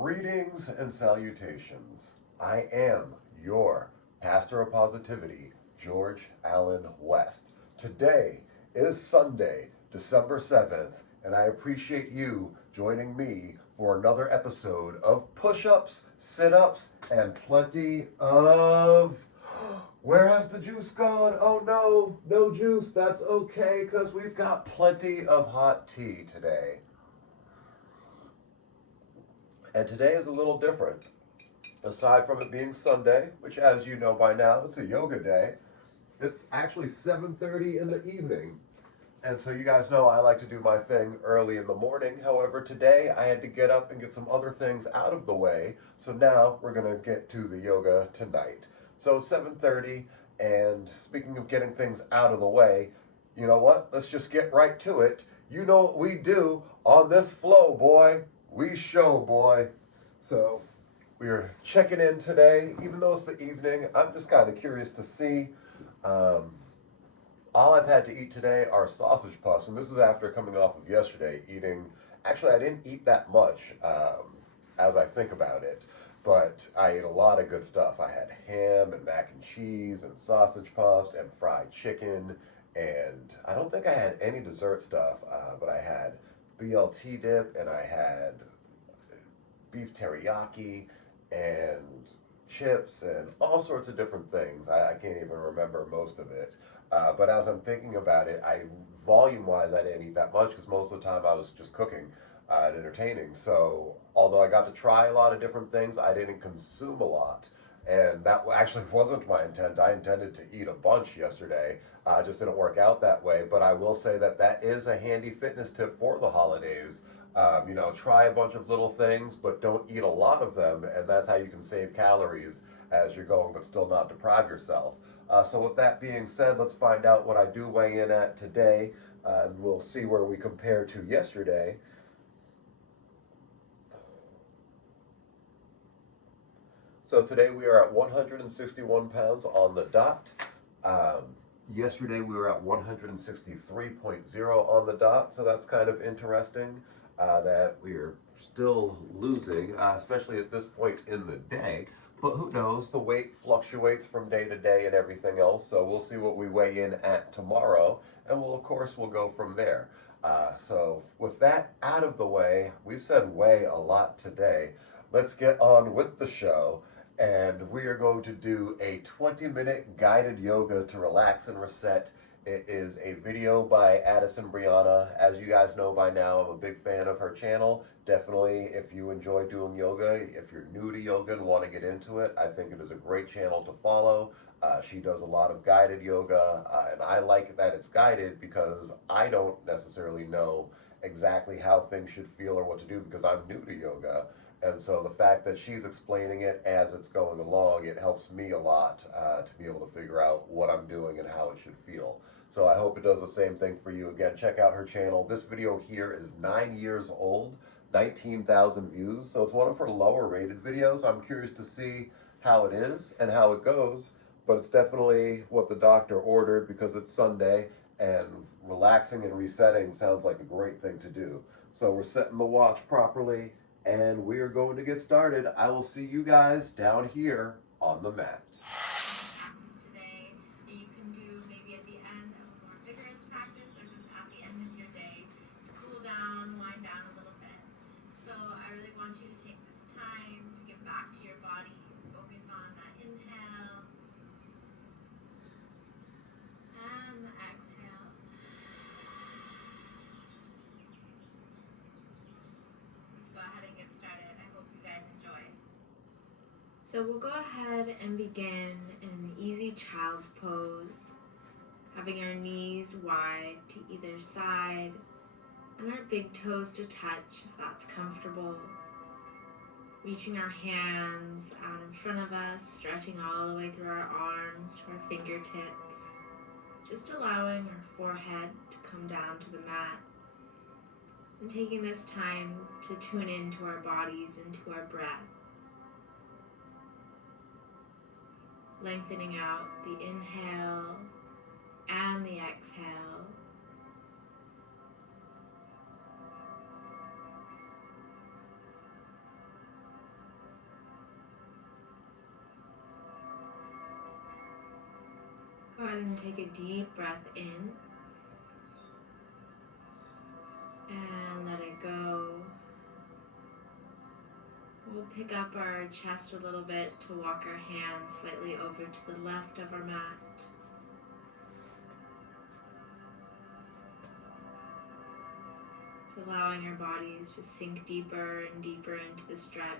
Greetings and salutations. I am your Pastor of Positivity, George Allen West. Today is Sunday, December 7th, and I appreciate you joining me for another episode of Push-Ups, Sit-Ups, and plenty of... Where has the juice gone? Oh no, no juice. That's okay, because we've got plenty of hot tea today. And today is a little different. Aside from it being Sunday, which as you know by now, it's a yoga day, it's actually 7:30 in the evening. And so you guys know I like to do my thing early in the morning. However, today I had to get up and get some other things out of the way. So now we're going to get to the yoga tonight. So 7:30, and speaking of getting things out of the way, you know what? Let's just get right to it. You know what we do on this flow, boy. We show, boy. So we're checking in today, even though it's the evening. I'm just kind of curious to see. All I've had to eat today are sausage puffs, and this is after coming off of yesterday eating. Actually, I didn't eat that much as I think about it, but I ate a lot of good stuff. I had ham and mac and cheese and sausage puffs and fried chicken, and I don't think I had any dessert stuff, but I had BLT dip, and I had beef teriyaki and chips and all sorts of different things. I can't even remember most of it. But as I'm thinking about it, volume-wise, I didn't eat that much because most of the time I was just cooking and entertaining. So although I got to try a lot of different things, I didn't consume a lot. And that actually wasn't my intent. I intended to eat a bunch yesterday. Just didn't work out that way. But I will say that that is a handy fitness tip for the holidays. Try a bunch of little things, but don't eat a lot of them. And that's how you can save calories as you're going, but still not deprive yourself. So with that being said, let's find out what I do weigh in at today. And we'll see where we compare to yesterday. So today we are at 161 pounds on the dot. Yesterday we were at 163.0 on the dot, so that's kind of interesting that we're still losing, especially at this point in the day. But who knows, the weight fluctuates from day to day and everything else, so we'll see what we weigh in at tomorrow, and we'll go from there. So with that out of the way, we've said way a lot today. Let's get on with the show. And we are going to do a 20-minute guided yoga to relax and reset. It is a video by Addison Brianna. As you guys know by now, I'm a big fan of her channel. Definitely, if you enjoy doing yoga, if you're new to yoga and want to get into it, I think it is a great channel to follow. She does a lot of guided yoga, and I like that it's guided because I don't necessarily know exactly how things should feel or what to do because I'm new to yoga. And so the fact that she's explaining it as it's going along, it helps me a lot to be able to figure out what I'm doing and how it should feel. So I hope it does the same thing for you. Again, check out her channel. This video here is 9 years old, 19,000 views. So it's one of her lower rated videos. I'm curious to see how it is and how it goes. But it's definitely what the doctor ordered because it's Sunday and relaxing and resetting sounds like a great thing to do. So we're setting the watch properly. And we are going to get started. I will see you guys down here on the mat. Practice today that you can do maybe at the end of a more vigorous practice or just at the end of your day to cool down, wind down a little bit. So I really want you to take this time to get back to your body, focus on that inhale and the exhale. Go ahead and get started. I hope you guys enjoy. So we'll go ahead and begin in an easy child's pose, having our knees wide to either side and our big toes to touch if that's comfortable. Reaching our hands out in front of us, stretching all the way through our arms to our fingertips, just allowing our forehead to come down to the mat. And taking this time to tune into our bodies and to our breath. Lengthening out the inhale and the exhale. ahead and take a deep breath in and let it go. We'll pick up our chest a little bit to walk our hands slightly over to the left of our mat. Allowing our bodies to sink deeper and deeper into the stretch.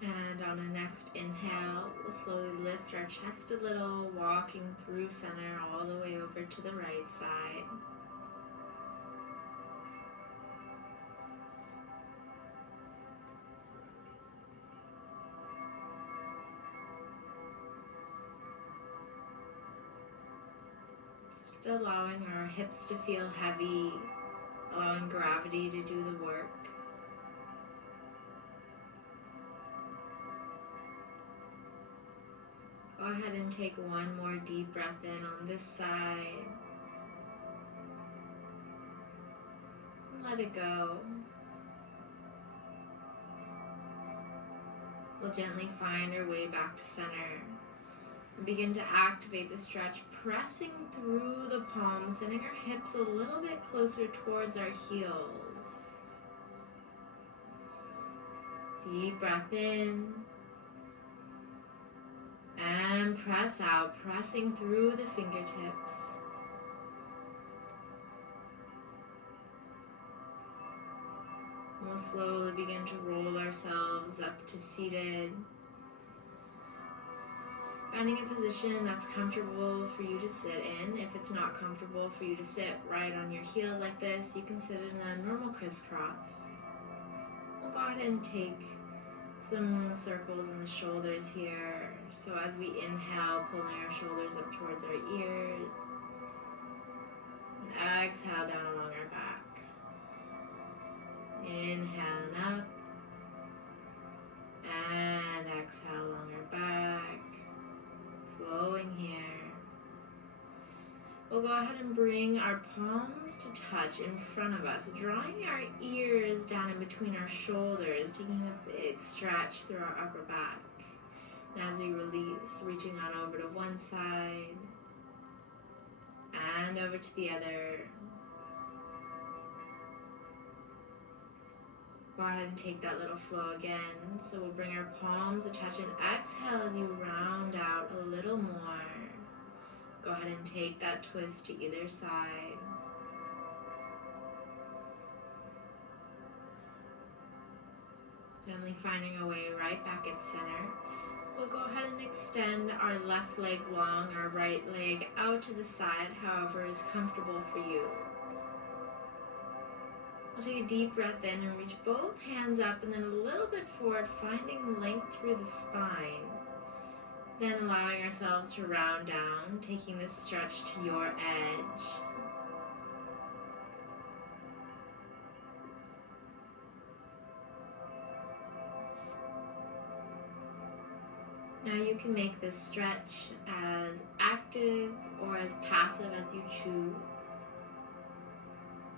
And on the next inhale, we'll slowly lift our chest a little, walking through center all the way over to the right side. Just allowing our hips to feel heavy, allowing gravity to do the work. Go ahead and take one more deep breath in on this side. And let it go. We'll gently find our way back to center. And begin to activate the stretch, pressing through the palms, sending our hips a little bit closer towards our heels. Deep breath in. And press out, pressing through the fingertips. We'll slowly begin to roll ourselves up to seated. Finding a position that's comfortable for you to sit in. If it's not comfortable for you to sit right on your heel like this, you can sit in a normal crisscross. We'll go ahead and take some circles in the shoulders here. So as we inhale, pulling our shoulders up towards our ears. And exhale down along our back. Inhale and up. And exhale along our back. Flowing here. We'll go ahead and bring our palms to touch in front of us, drawing our ears down in between our shoulders, taking a big stretch through our upper back. And as we release, reaching on over to one side and over to the other. Go ahead and take that little flow again. So we'll bring our palms to touch and exhale as you round out a little more. Go ahead and take that twist to either side. Gently finding a way right back at center. We'll go ahead and extend our left leg long, our right leg out to the side, however is comfortable for you. We'll take a deep breath in and reach both hands up and then a little bit forward, finding length through the spine. Then allowing ourselves to round down, taking this stretch to your edge. Now you can make this stretch as active or as passive as you choose.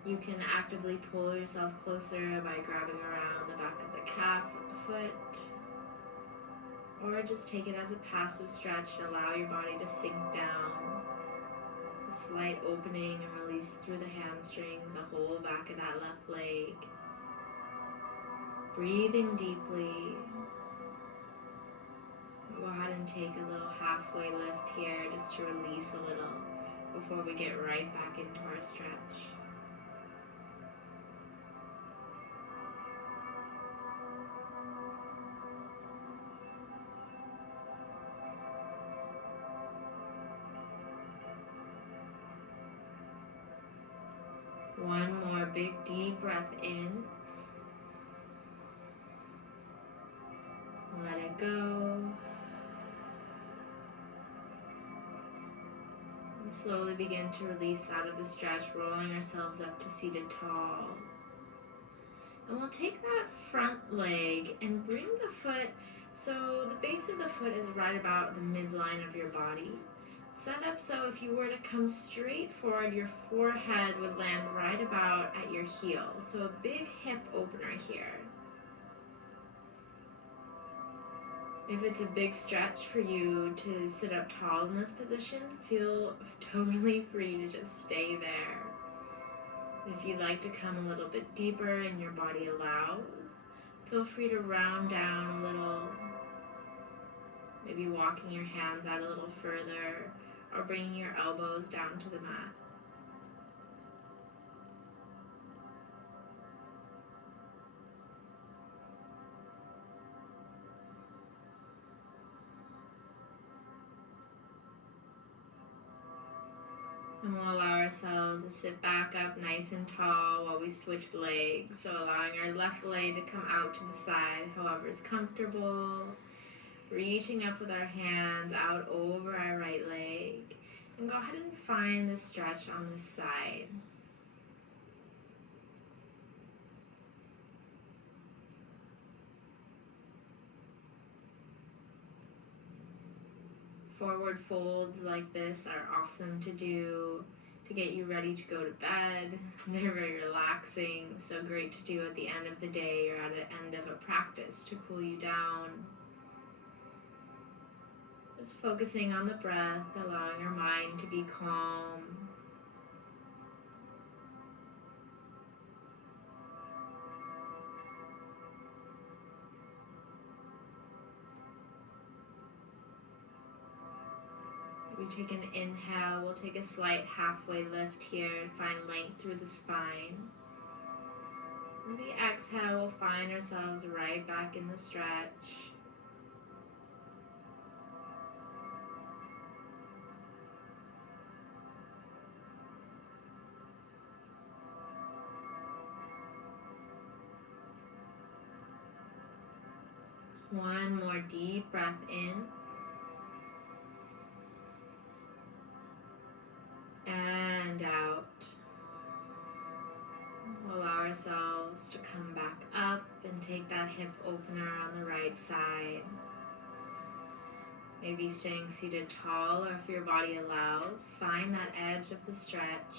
You can actively pull yourself closer by grabbing around the back of the calf with the foot. Or just take it as a passive stretch and allow your body to sink down. A slight opening and release through the hamstring, the whole back of that left leg. Breathing deeply. Go ahead and take a little halfway lift here just to release a little before we get right back into our stretch. One more big deep breath in. Let it go. And slowly begin to release out of the stretch, rolling ourselves up to seated tall. And we'll take that front leg and bring the foot, so the base of the foot is right about the midline of your body. Set up so if you were to come straight forward, your forehead would land right about at your heel. So a big hip opener here. If it's a big stretch for you to sit up tall in this position, feel totally free to just stay there. If you'd like to come a little bit deeper and your body allows, feel free to round down a little, maybe walking your hands out a little further or bringing your elbows down to the mat. And we'll allow ourselves to sit back up nice and tall while we switch legs. So allowing our left leg to come out to the side, however is comfortable. Reaching up with our hands out over our right leg. And go ahead and find the stretch on this side. Forward folds like this are awesome to do to get you ready to go to bed. They're very relaxing, so great to do at the end of the day or at the end of a practice to cool you down. Just focusing on the breath, allowing our mind to be calm. We take an inhale, we'll take a slight halfway lift here and find length through the spine. And the exhale, we'll find ourselves right back in the stretch. One more deep breath in. And out. Allow ourselves to come back up and take that hip opener on the right side. Maybe staying seated tall, or if your body allows, find that edge of the stretch.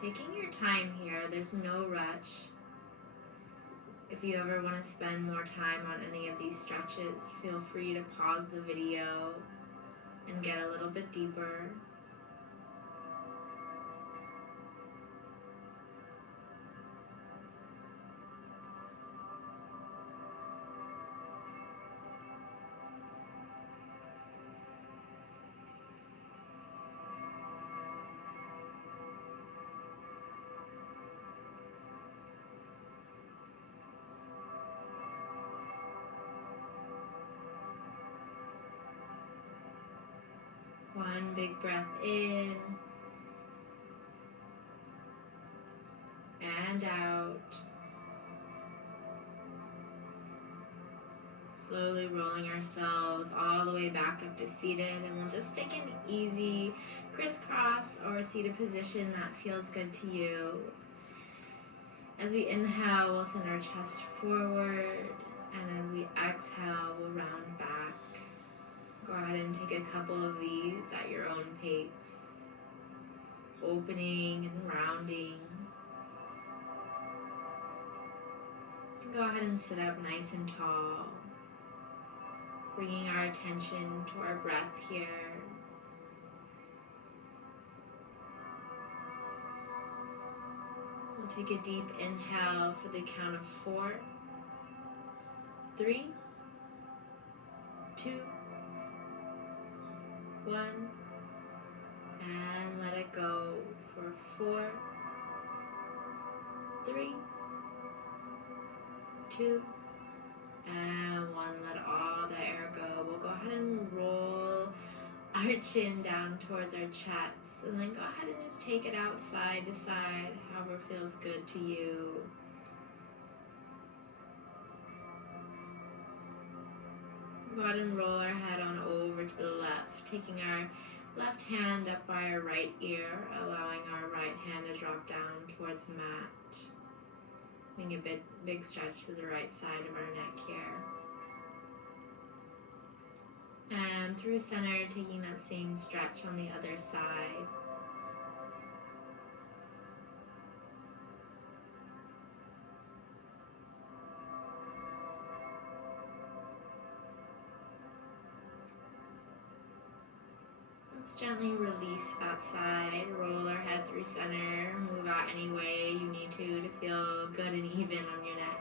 Taking your time here, there's no rush. If you ever want to spend more time on any of these stretches, feel free to pause the video and get a little bit deeper. One big breath in and out. Slowly rolling ourselves all the way back up to seated, and we'll just take an easy crisscross or seated position that feels good to you. As we inhale, we'll send our chest forward, and as we exhale, we'll round back. Go ahead and take a couple of these at your own pace. Opening and rounding. And go ahead and sit up nice and tall. Bringing our attention to our breath here. We'll take a deep inhale for the count of 4, 3, 2, 1, and let it go for 4, 3, 2, and 1. Let all the air go. We'll go ahead and roll our chin down towards our chest, and then go ahead and just take it out side to side, however feels good to you. Go ahead and roll our head on over to the left, taking our left hand up by our right ear, allowing our right hand to drop down towards the mat. Taking a big stretch to the right side of our neck here. And through center, taking that same stretch on the other side. Let's gently release that side, roll our head through center, move out any way you need to feel good and even on your neck.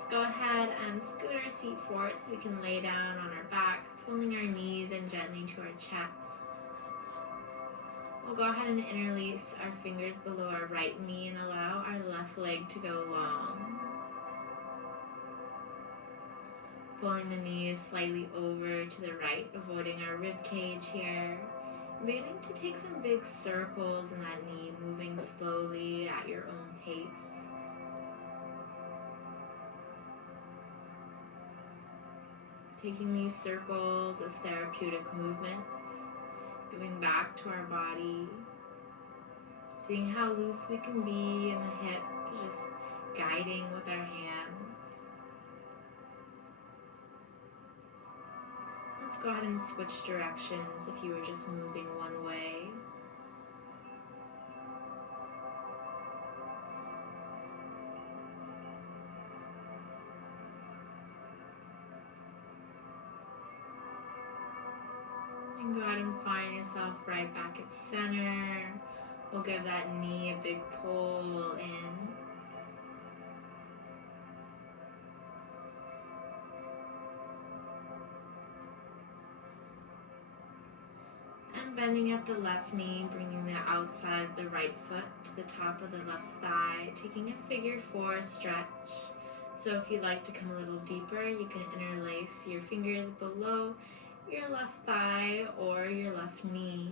Let's go ahead and scoot our seat forward so we can lay down on our back, pulling our knees in gently to our chest. We'll go ahead and interlace our fingers below our right knee and allow our left leg to go long. Pulling the knees slightly over to the right, avoiding our rib cage here. Beginning to take some big circles in that knee, moving slowly at your own pace. Taking these circles as therapeutic movements, giving back to our body, seeing how loose we can be in the hip, just guiding with our hands. Let's go ahead and switch directions if you were just moving one way. And go ahead and find yourself right back at center. We'll give that knee a big pull in. And bending at the left knee, bringing the outside of the right foot to the top of the left thigh, taking a figure 4 stretch. So if you'd like to come a little deeper, you can interlace your fingers below your left thigh or your left knee.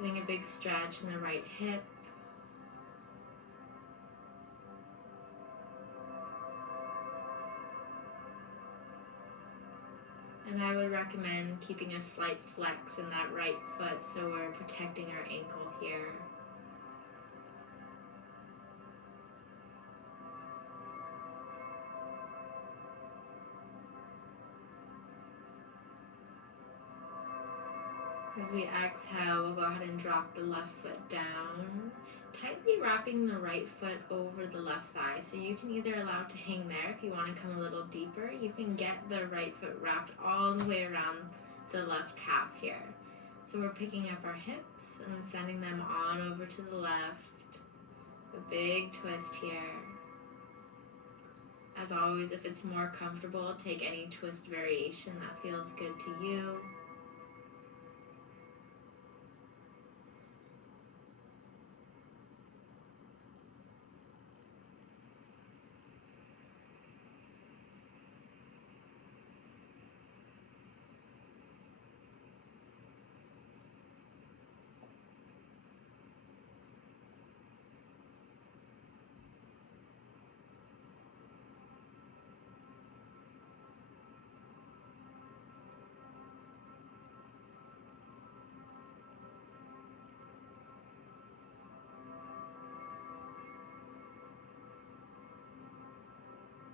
Getting a big stretch in the right hip. And I would recommend keeping a slight flex in that right foot so we're protecting our ankle here. As we exhale, we'll go ahead and drop the left foot down, tightly wrapping the right foot over the left thigh. So you can either allow it to hang there if you want to come a little deeper. You can get the right foot wrapped all the way around the left calf here. So we're picking up our hips and sending them on over to the left. A big twist here. As always, if it's more comfortable, take any twist variation that feels good to you.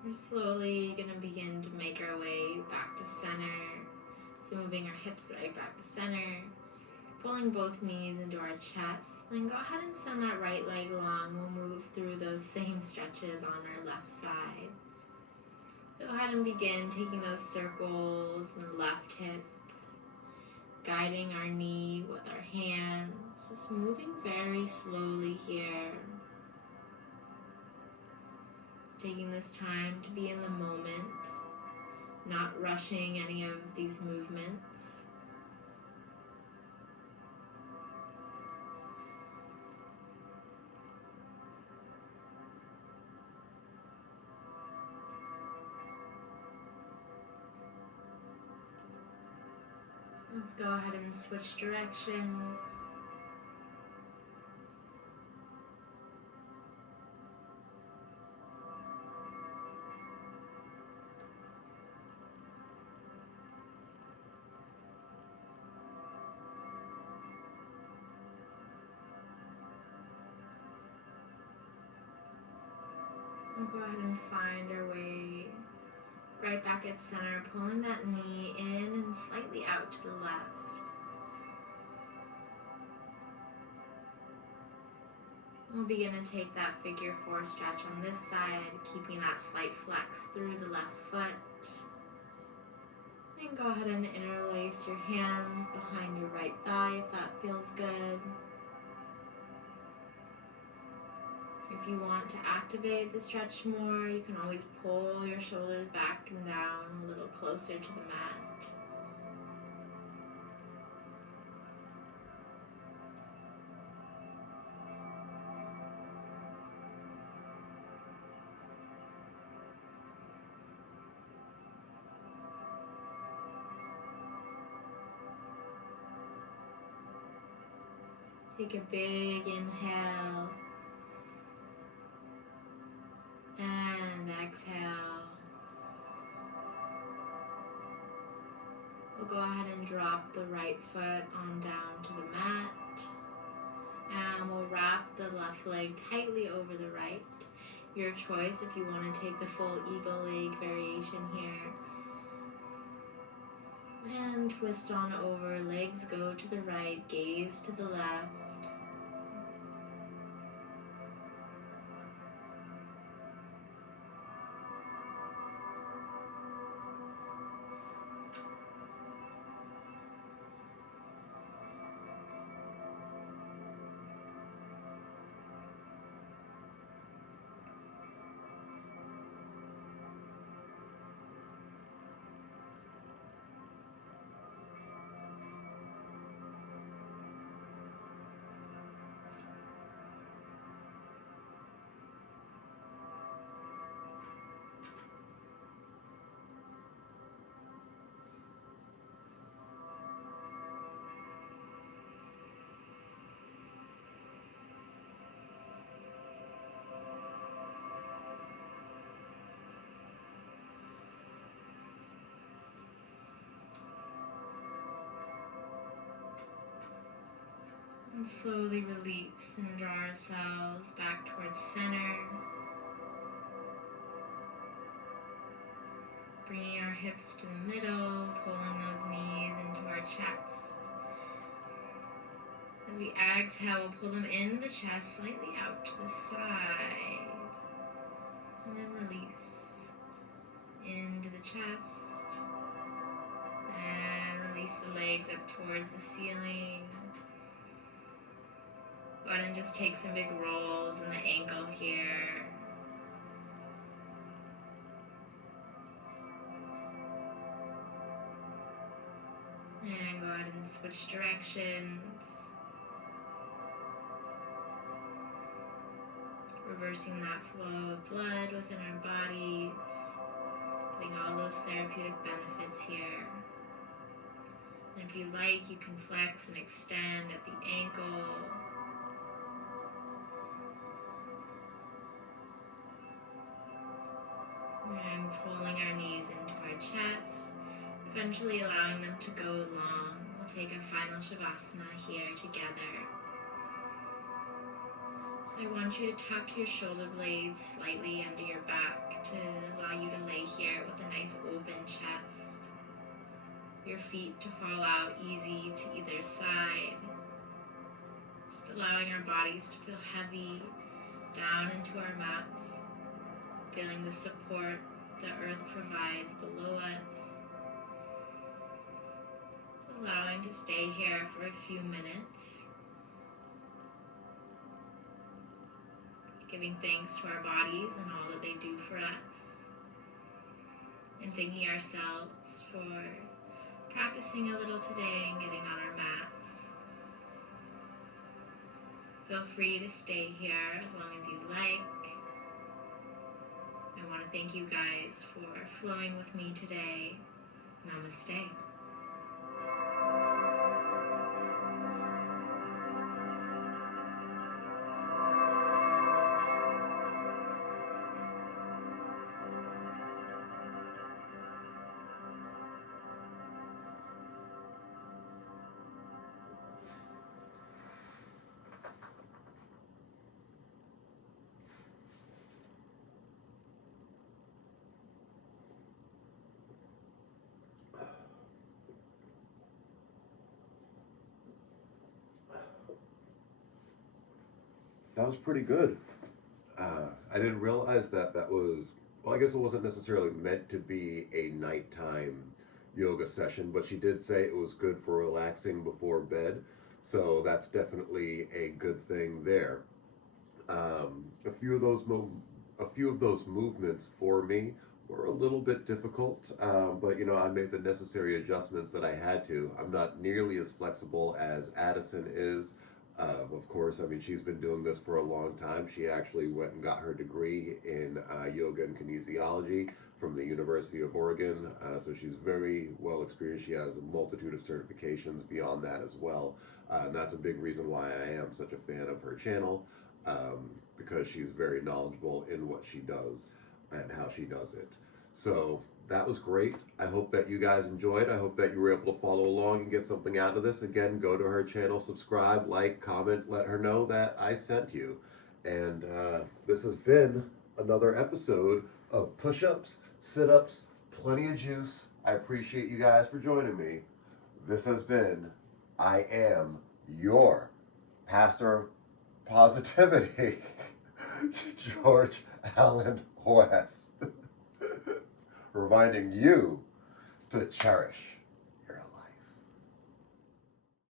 We're slowly going to begin to make our way back to center. So moving our hips right back to center. Pulling both knees into our chest. Then go ahead and send that right leg long. We'll move through those same stretches on our left side. So go ahead and begin taking those circles in the left hip. Guiding our knee with our hands. Just moving very slowly here. Taking this time to be in the moment, not rushing any of these movements. Let's go ahead and switch directions. We'll go ahead and find our way right back at center, pulling that knee in and slightly out to the left. We'll begin to take that figure four stretch on this side, keeping that slight flex through the left foot. And go ahead and interlace your hands behind your right thigh if that feels good. If you want to activate the stretch more, you can always pull your shoulders back and down a little closer to the mat. Take a big inhale and exhale. We'll go ahead and drop the right foot on down to the mat. And we'll wrap the left leg tightly over the right. Your choice if you want to take the full eagle leg variation here. And twist on over, legs go to the right, gaze to the left. And slowly release and draw ourselves back towards center. Bringing our hips to the middle, pulling those knees into our chest. As we exhale, we'll pull them in the chest, slightly out to the side. And then release into the chest. And release the legs up towards the ceiling. Go ahead and just take some big rolls in the ankle here. And go ahead and switch directions. Reversing that flow of blood within our bodies. Getting all those therapeutic benefits here. And if you like, you can flex and extend at the ankle. And pulling our knees into our chest, eventually allowing them to go long. We'll take a final Shavasana here together. I want you to tuck your shoulder blades slightly under your back to allow you to lay here with a nice open chest. Your feet to fall out easy to either side. Just allowing our bodies to feel heavy down into our mats. Feeling the support the earth provides below us. Just allowing to stay here for a few minutes. Giving thanks to our bodies and all that they do for us. And thanking ourselves for practicing a little today and getting on our mats. Feel free to stay here as long as you'd like. I want to thank you guys for flowing with me today. Namaste. That was pretty good. I didn't realize that was, well, I guess it wasn't necessarily meant to be a nighttime yoga session, but she did say it was good for relaxing before bed. So that's definitely a good thing there. A few of a few of those movements for me were a little bit difficult, but I made the necessary adjustments that I had to. I'm not nearly as flexible as Addison is. Of course, I mean, she's been doing this for a long time. She actually went and got her degree in yoga and kinesiology from the University of Oregon. So she's very well experienced. She has a multitude of certifications beyond that as well. And that's a big reason why I am such a fan of her channel, because she's very knowledgeable in what she does and how she does it. So that was great. I hope that you guys enjoyed. I hope that you were able to follow along and get something out of this. Again, go to her channel, subscribe, like, comment, let her know that I sent you. And this has been another episode of Push-Ups, Sit-Ups, Plenty of Juice. I appreciate you guys for joining me. This has been, I am your pastor of positivity, George Allen West, reminding you to cherish